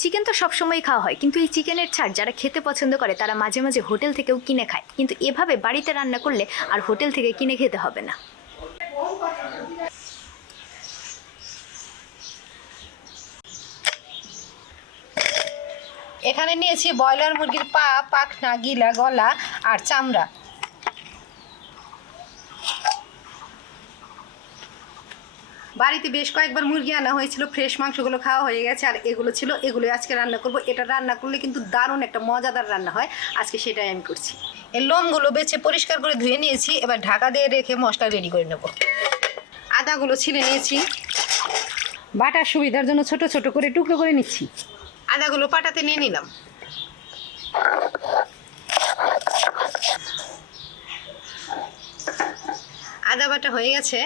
Chicken তো সবসময় খাওয়া হয়, কিন্তু এই চিকেনের ছাড় যারা খেতে পছন্দ করে, তারা মাঝে মাঝে হোটেল থেকেও কিনে খায়। কিন্তু এভাবে বাড়িতে রান্না করলে আর হোটেল থেকে কিনে খেতে হবে না। এখানে নিয়েছি ব্রয়লার মুরগির পা, পাখনা, গিলা, গলা আর চামড়া। বাড়িতে বেশ কয়েকবার মুরগি আনা হয়েছিল ফ্রেশ মাংসগুলো খাওয়া হয়ে গেছে, আর এগুলো ছিল, এগুলো আজকে রান্না করব। এটা রান্না করলে কিন্তু দারুণ একটা মজাদার রান্না হয়। আজকে সেটাই আমি করছি। এই লোমগুলো বেছে পরিষ্কার করে ধুয়ে নিয়েছি, এবার ঢাকা দিয়ে রেখে মশলা রেডি করে নেব। আদাগুলো ছিলে নিয়েছি। বাটার সুবিধার জন্য ছোট ছোট করে টুকরো করে নিচ্ছি। আদাগুলো পাটাতে নিয়ে নিলাম। আদা বাটা হয়ে গেছে।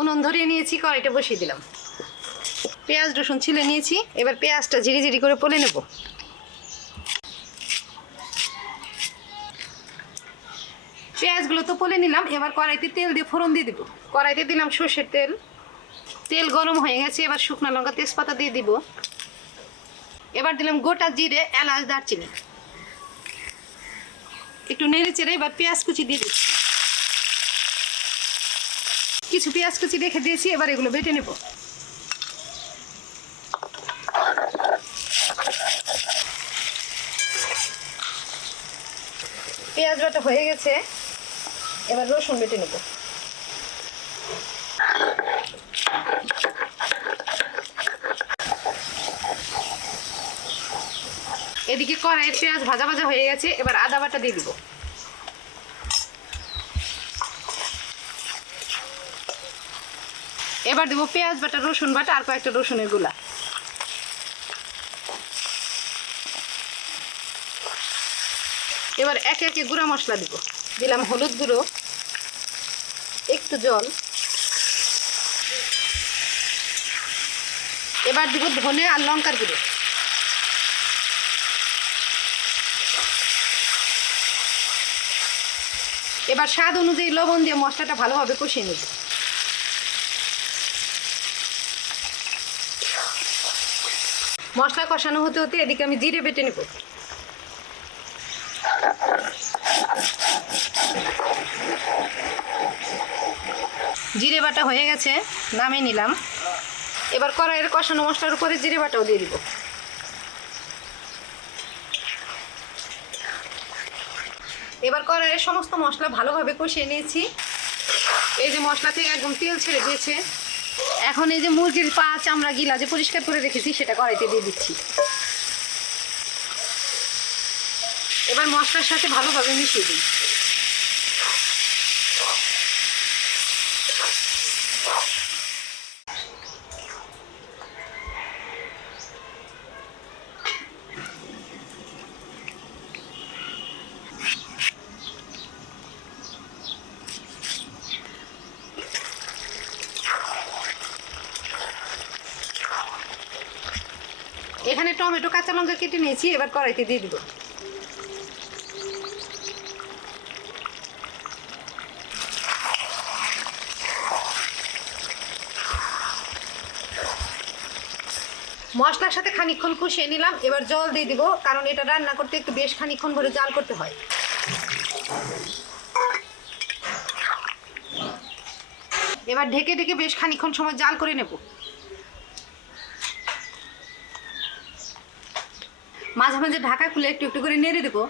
উনুন ধরিয়ে নিয়েছি, কড়াইটা বসিয়ে দিলাম। পেঁয়াজ, রসুন ছিলে নিয়েছি, এবার পেঁয়াজটা ঝিরি ঝিরি করে পলে নেব। পেঁয়াজগুলো তো পলে নিলাম, এবার কড়াইতে তেল দিয়ে ফোড়ন দিয়ে দিব। কড়াইতে দিলাম সর্ষের তেল। তেল গরম হয়ে গেছে, এবার শুকনো লঙ্কা তেজপাতা দিয়ে দিব। এবার দিলাম গোটা জিরে, এলাচ, দারচিনি। একটু নেড়ে চেড়ে এবার পেঁয়াজ কুচি দিয়ে দিচ্ছি। কিছু পেঁয়াজ কুচি রেখে দিয়েছি, এবার এগুলো বেটে নেব। পেঁয়াজ বাটা হয়ে গেছে, এবার রসুন বেটে নেব। এদিকে কড়াইয়ের পেঁয়াজ ভাজা ভাজা হয়ে গেছে, এবার আদা বাটা দিয়ে দিব। এবার দেবো পেঁয়াজ বাটা, রসুন বাটা আর কয়েকটা রসুনেরগুলা এবার একে একে গুঁড়া মশলা দিব। দিলাম হলুদ গুঁড়ো, একটু জল। এবার দিব ধনে আর লঙ্কার গুঁড়ো। এবার স্বাদ অনুযায়ী লবণ দিয়ে মশলাটা ভালোভাবে কষিয়ে নেব। মশলা কষানো হতে হতে এদিকে আমি জিরে বেটে নেব। জিরে বাটা হয়ে গেছে, নামিয়ে নিলাম। এবার কড়াইয়ের কষানো মশলার উপরে জিরে বাটাও দিয়ে দিব। এবার কড়াইয়ের সমস্ত মশলা ভালোভাবে কষিয়ে নিয়েছি। এই যে মশলা থেকে একদম তেল ছেড়ে দিয়েছে এখন এই যে মুরগির পা চামড়া গিলা যে পরিষ্কার করে রেখেছি, সেটা কড়াইতে দিয়ে দিচ্ছি। এবার মশলার সাথে ভালোভাবে মিশিয়ে দিই এখানে টমেটো, কাঁচা লঙ্কা কেটে নিয়েছি, এবার কড়াইতে দিয়ে দিব। মশলার সাথে খানিকক্ষণ কষিয়ে নিলাম, এবার জল দিয়ে দিব, কারণ এটা রান্না করতে একটু বেশ খানিক্ষণ ধরে জাল করতে হয়। এবার ঢেকে ঢেকে বেশ খানিকক্ষণ সময় জাল করে নেব। মাঝে মাঝে ঢাকা খুলে একটু একটু করে নেড়ে দেবো।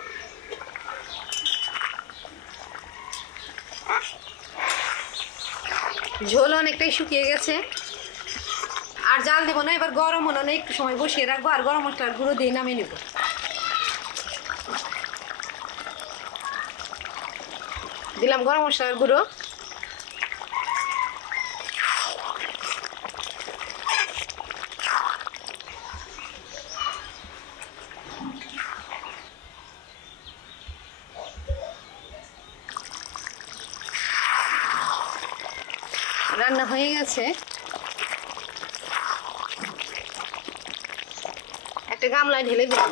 ঝোল অনেকটাই শুকিয়ে গেছে। আর জাল দেবো না, এবার গরম হলো না, একটু সময় বসিয়ে রাখব, আর গরম মশলার গুঁড়ো দিয়ে নামিয়ে নেব। দিলাম গরম মশলার গুঁড়ো। রান্না হয়ে গেছে। একটা গামলায় ঢেলে দিলাম।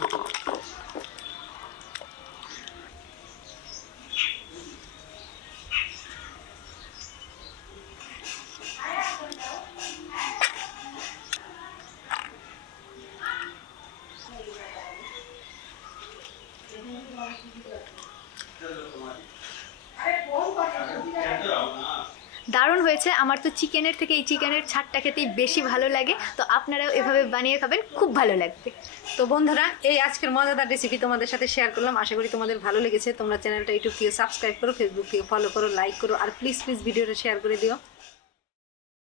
দারুণ হয়েছে। আমার তো চিকেনের থেকে এই চিকেনের ছাড়টা খেতেই বেশি ভালো লাগে। তো আপনারাও এভাবে বানিয়ে খাবেন, খুব ভালো লাগবে। তো বন্ধুরা, এই আজকের মজাদার রেসিপি তোমাদের সাথে শেয়ার করলাম। আশা করি তোমাদের ভালো লেগেছে। তোমরা চ্যানেলটা ইউটিউব থেকে সাবস্ক্রাইব করো ফেসবুক থেকে ফলো করো লাইক করো, আর প্লিজ প্লিজ ভিডিওটা শেয়ার করে দিও।